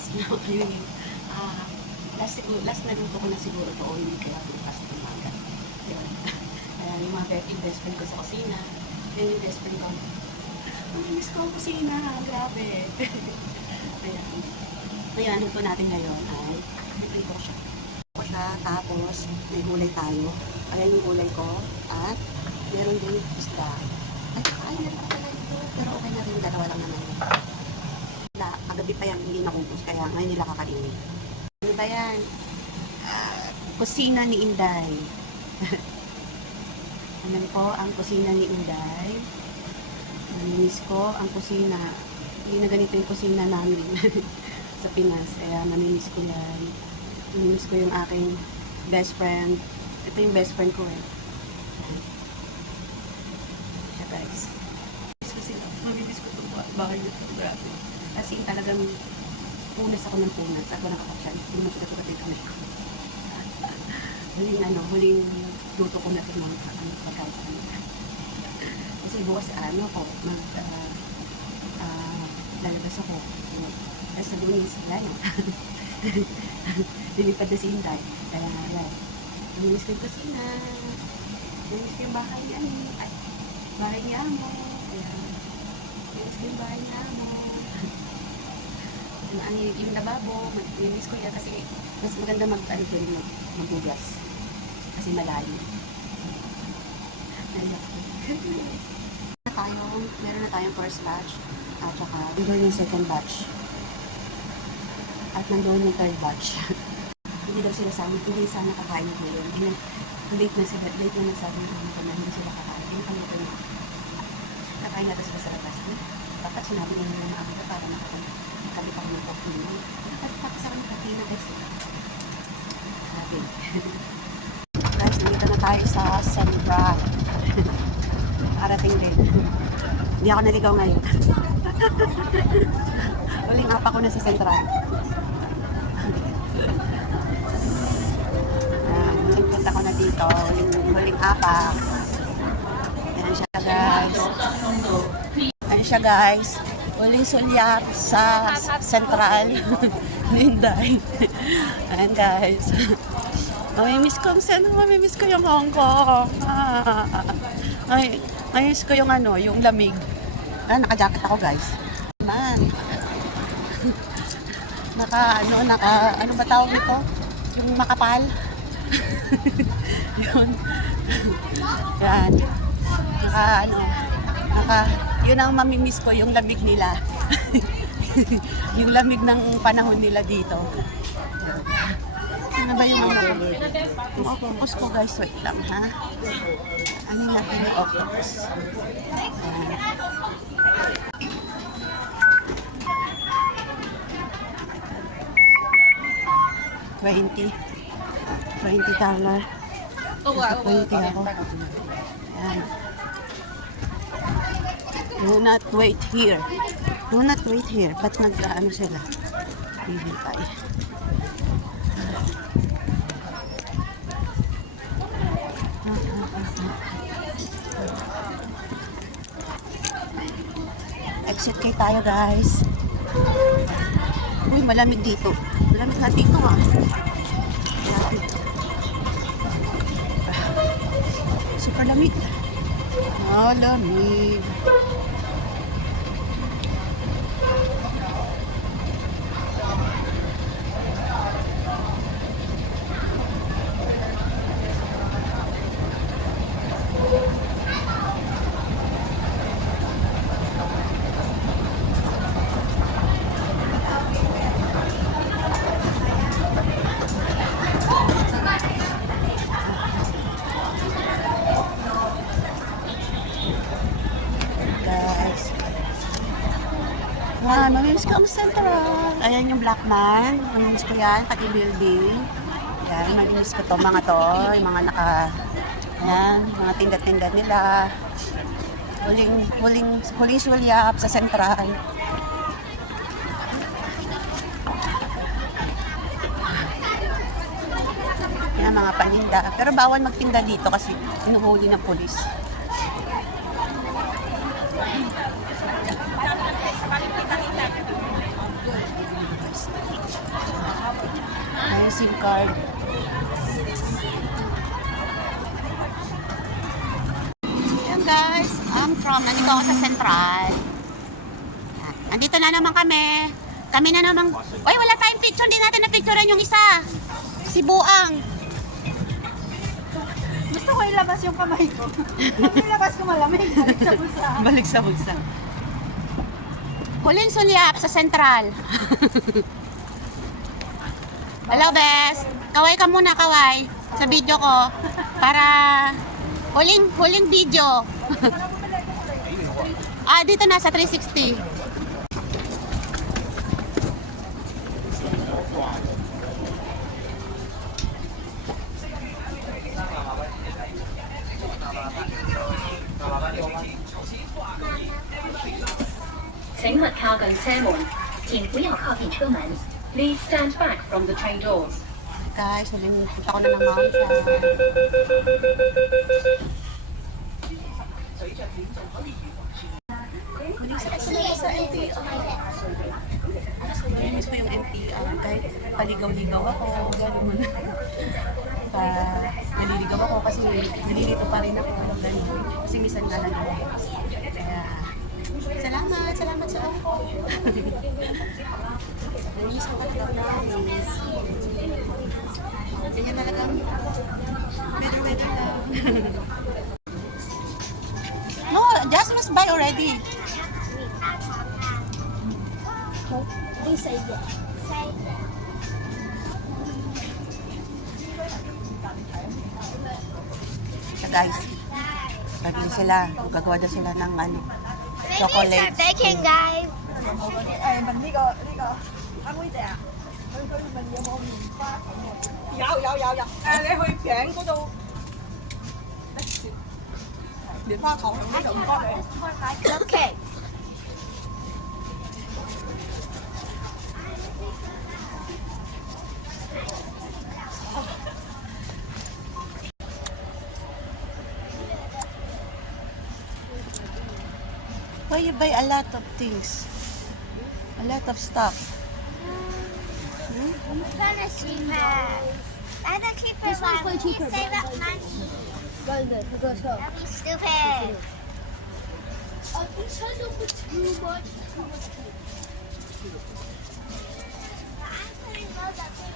guys, no, yun. Last na luto ko na siguro to all week, kaya bukas ng umaga. Yun. Yung mga best friend ko sa kusina. Yan yung best friend ko. Miss ko ang kusina, grabe. Ayan. Ngayon, ano po natin ngayon ay prito ko siya. Tapos may gulay tayo. Ayan yung gulay ko. At meron din isda. Ay, meron pa pala ito. Pero okay na rin, dalawa lang naman. Kagabi pa yan, hindi nakubos. Kaya ngayon nila kakainin. Ano ba yan? Kusina ni Inday. Alam ko, ang kusina ni Inday. Namimiss ko ang kusina. Hindi na ganito yung kusina namin sa Pinas. Kaya namimiss ko yan. Namimiss ko yung aking best friend. Ito yung best friend ko eh. Siya guys. Kasi mamimiss ko ito. Bakit ito? Grabe. Kasi talagang punas ako ng punas. Ako nakakapsyan. Punas na ito kasi kami. Huling luto ko na ito ng pagkain sa kanila. Kasi bukas lalabas ako. Kasi sa Lunis, wala na. Lilipad na si Inday. Kaya nga, naminis ko yung kusina. Naminis ko yung bahay niya. Bahay niya mo. Naminis ko yung bahay niya mo. Yung lababo, naminis ko yan kasi mas maganda magbugas. Kasi malalim. Meron na tayong first batch at saka nandun yung second batch at nandun yung third batch. Hindi daw sila sana kakain ngayon. Late na nagsabi na hindi sila kakain. Hindi kami ito na kakain natin sila sa labas. Dapat sinabi nila yung mga ako para nakakabit ako ng kokino. Nakakabit ako ng kokino kasi sabi. Guys, nandito na tayo sa Central. Arating din. Hindi ako naligaw ngayon. Huling apa ko na sa Central. Huling punta ko na dito. Huling apa. Ayan siya guys. Ayan siya guys. Huling sulyap sa Central. Ninday. Ayan guys. Mamimiss ko yung Hong Kong. Mamimiss ko yung yung lamig. Naka-jacket ako guys. Man. Ano ba tawag nito? Yung makapal. Yun. Yan. Yun ang mamimiss ko, yung lamig nila. Yung lamig ng panahon nila dito. Ano ba yung yung octopus ko guys? Wait lang ha. Ano yung laki ng octopus? $20. $20. $20 ako. Ayan. Do not wait here. Do not wait here. Ba't nag-ano sila? Bibitay. Exit kay tayo guys. Uy, malamig dito. Malamig na dito ha. Super lamig. Malamig. Mamimiss ko ang Central. Ayan yung Blackman. Mamimiss ko yan, pati building. Ayan, mamimiss ko to, mga to. Yung mga ayan, mga tinda-tinda nila. Huling sulyap sa Central. Yan, mga paninda. Pero bawal magtinda dito kasi inuhuli ng pulis. SIM card. Ayan guys, nandito ako sa Central. Ayan. Nandito na naman kami. Kami na naman. Uy, wala tayong picture. Hindi natin na-picturean yung isa. Si Buang. Gusto ko ilabas yung kamay ko. Pag ilabas ko malamig, balik sa bulsa. Balik sa bulsa. Huling sulyap sa Central. Hello, Bes. Kaway ka muna, kaway. Sa video ko. Para huling video. Dito na sa 360. Please stand back from the train doors. Guys, huling punta ko na ng mountain. Sa MTR. Miss ko yung MTR. Kahit paligaw-ligaw ako, gano'n mo na. Naliligaw ako kasi nalilito pa rin ako. Kasi minsan nga lang ako. Kaya, salamat sa ako. Namiss ko talaga. Ganyan talaga. Weather lang. No, Jasmine's buy already. Inside it. So guys, gagawin sila. Gagawa daw sila ng chocolate. Baking, guys. 誒問呢個阿妹姐啊，佢問有冇棉花糖喎？有你去餅嗰度棉花糖喺呢度唔該你。 Okay. Why you buy a lot of things? A lot of stuff. I'm trying to see that. I don't keep it. This one's way cheaper. Save up money. Go. Don't be stupid. Oh, these handles are too much. I'm putting those up here.